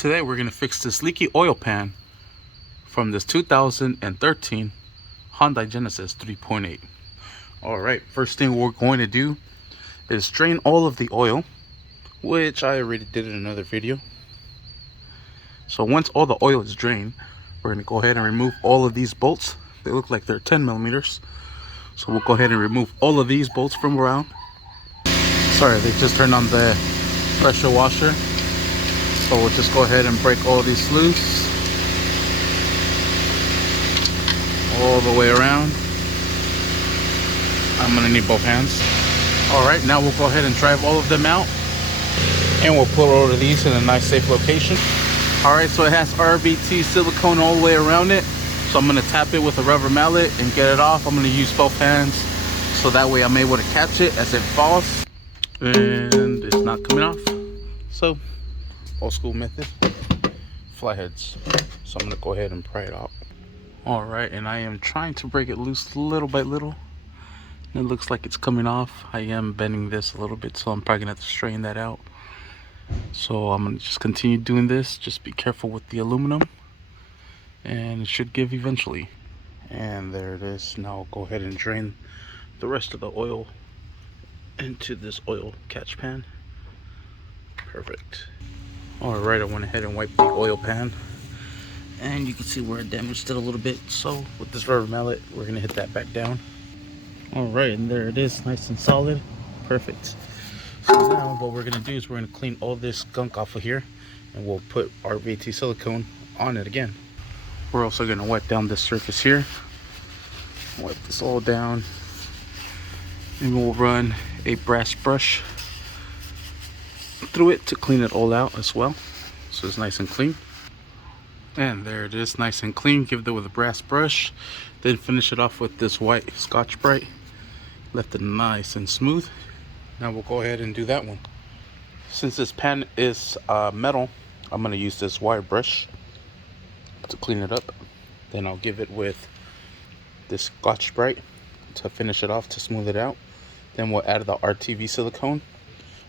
Today we're going to fix this leaky oil pan from this 2013 Hyundai Genesis 3.8. Alright, first thing we're going to do is drain all of the oil, which I already did in another video. So once all the oil is drained, we're going to go ahead and remove all of these bolts. They look like they're 10 millimeters. So we'll go ahead and remove all of these bolts from around. Sorry, they just turned on the pressure washer. So we'll just go ahead and break all these loose. All the way around. I'm gonna need both hands. Alright, now we'll go ahead and drive all of them out. And we'll put all of these in a nice safe location. Alright, so it has RBT silicone all the way around it. So I'm gonna tap it with a rubber mallet and get it off. I'm gonna use both hands so that way I'm able to catch it as it falls. And it's not coming off. So old school method, flatheads. So I'm gonna go ahead and pry it out. All right, and I am trying to break it loose little by little. It looks like it's coming off. I am bending this a little bit, so I'm probably gonna have to straighten that out. So I'm gonna just continue doing this. Just be careful with the aluminum, and it should give eventually. And there it is. Now I'll go ahead and drain the rest of the oil into this oil catch pan. Perfect. Alright, I went ahead and wiped the oil pan, and you can see where I damaged it a little bit. So with this rubber mallet, we're gonna hit that back down. Alright, and there it is, nice and solid. Perfect. So now what we're gonna do is we're gonna clean all this gunk off of here, and we'll put our RBT silicone on it again. We're also gonna wipe down this surface here. Wipe this all down, and we'll run a brass brush through it to clean it all out as well, so it's nice and clean. And there it is, nice and clean. Give it with a brass brush, then finish it off with this white Scotch-Brite. Left it nice and smooth. Now we'll go ahead and do that one. Since this pan is metal, I'm going to use this wire brush to clean it up. Then I'll give it with this Scotch-Brite to finish it off, to smooth it out. Then we'll add the RTV silicone,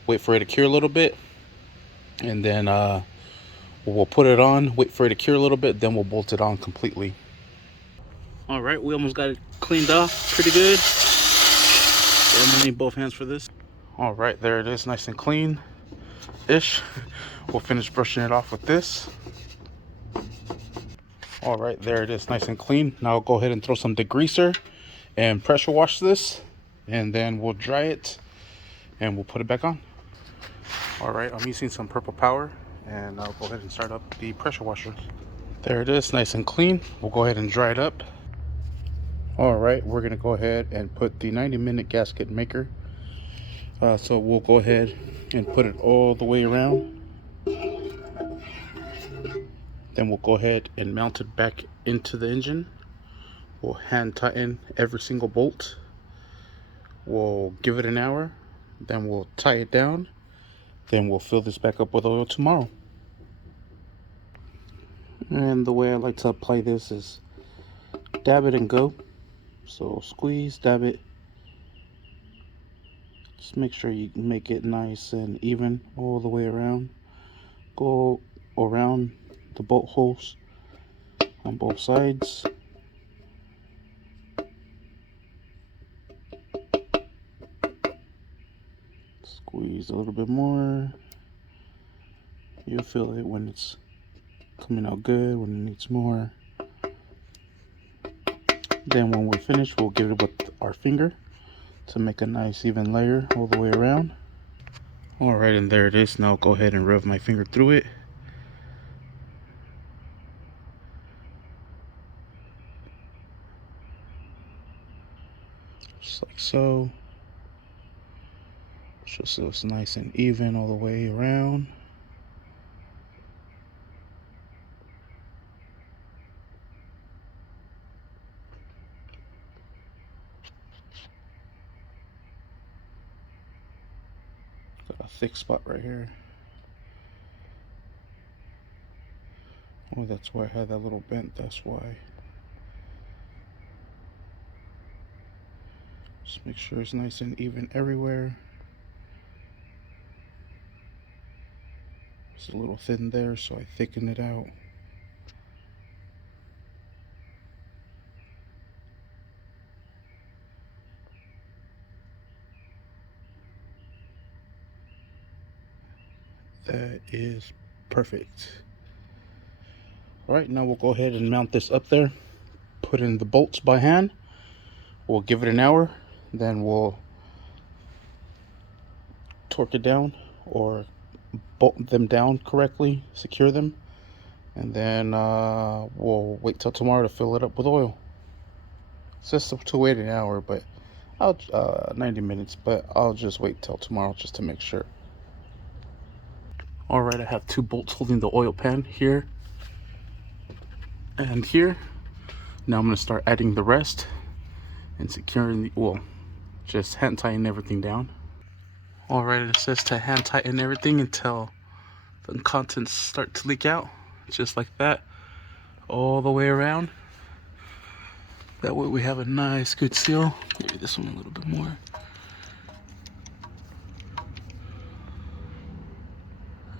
wait for it to cure a little bit, and then we'll put it on, wait for it to cure a little bit, then we'll bolt it on completely. All right, we almost got it cleaned off pretty good. So I'm gonna need both hands for this. All right, there it is, nice and clean-ish. We'll finish brushing it off with this. All right, there it is, nice and clean. Now I'll go ahead and throw some degreaser and pressure wash this, and then we'll dry it and we'll put it back on. All right, I'm using some purple power, and I'll go ahead and start up the pressure washer. There it is, nice and clean. We'll go ahead and dry it up. All right, we're gonna go ahead and put the 90-minute gasket maker. So we'll go ahead and put it all the way around. Then we'll go ahead and mount it back into the engine. We'll hand tighten every single bolt. We'll give it an hour, then we'll tie it down. Then we'll fill this back up with oil tomorrow. And the way I like to apply this is dab it and go. So squeeze, dab it. Just make sure you make it nice and even all the way around. Go around the bolt holes on both sides. Squeeze a little bit more. You'll feel it when it's coming out good, when it needs more. Then when we're finished, we'll give it with our finger to make a nice even layer all the way around. All right, and there it is. Now I'll go ahead and rub my finger through it. Just like so. Just so it's nice and even all the way around. Got a thick spot right here. Oh, that's why I had that little bent, that's why. Just make sure it's nice and even everywhere. It's a little thin there, so I thicken it out. That is perfect. All right, now we'll go ahead and mount this up there. Put in the bolts by hand. We'll give it an hour, then we'll torque it down or bolt them down correctly, secure them, and then we'll wait till tomorrow to fill it up with oil. It says to wait an hour, but I'll 90 minutes, but I'll just wait till tomorrow just to make sure. All right, I have 2 bolts holding the oil pan here and here. Now I'm going to start adding the rest and securing the, well, just hand tighten everything down. All right, it says to hand tighten everything until the contents start to leak out, just like that, all the way around. That way we have a nice good seal. Maybe this one a little bit more.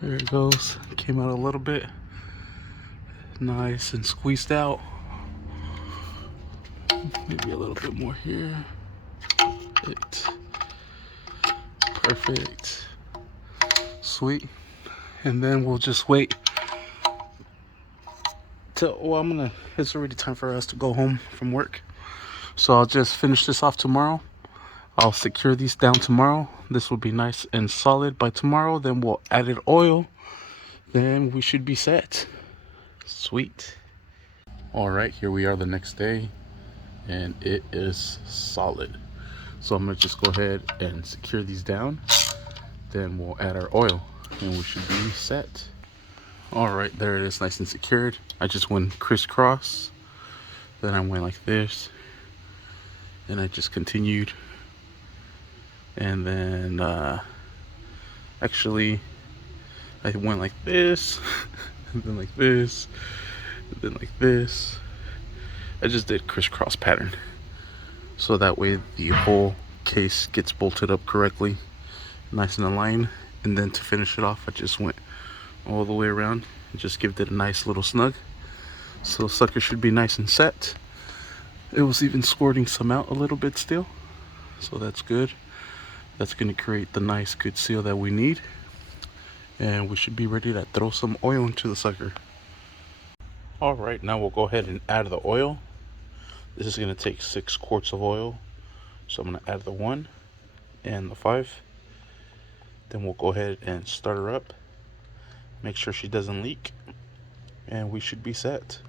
There it goes. Came out a little bit. Nice and squeezed out. Maybe a little bit more here. Perfect. Sweet. And then we'll just wait till, well, it's already time for us to go home from work. So I'll just finish this off tomorrow. I'll secure these down tomorrow. This will be nice and solid by tomorrow. Then we'll add it oil. Then we should be set. Sweet. All right, here we are the next day, and it is solid. So I'm gonna just go ahead and secure these down. Then we'll add our oil, and we should be set. All right, there it is, nice and secured. I just went crisscross. Then I went like this. Then I just continued. And then actually I went like this, and then like this, and then like this. I just did crisscross pattern, so that way the whole case gets bolted up correctly, nice and aligned. And then to finish it off, I just went all the way around and just give it a nice little snug. So the sucker should be nice and set. It was even squirting some out a little bit still, so that's good. That's going to create the nice good seal that we need, and we should be ready to throw some oil into the sucker. All right, now we'll go ahead and add the oil. This is going to take 6 quarts of oil, so I'm going to add the 1 and the 5. Then we'll go ahead and start her up, make sure she doesn't leak, and we should be set.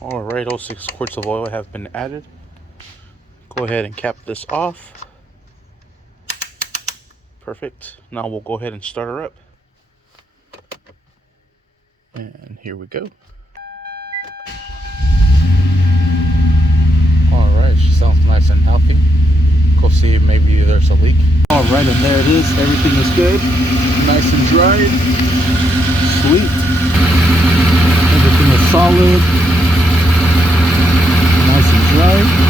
All right, all 6 quarts of oil have been added. Go ahead and cap this off. Perfect. Now we'll go ahead and start her up. And here we go. All right, she sounds nice and healthy. Go see if maybe there's a leak. All right, and there it is. Everything is good. Nice and dry. Sweet. Everything is solid. Nice and dry.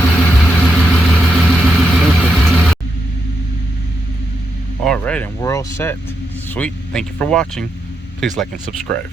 All right, and we're all set. Sweet. Thank you for watching. Please like and subscribe.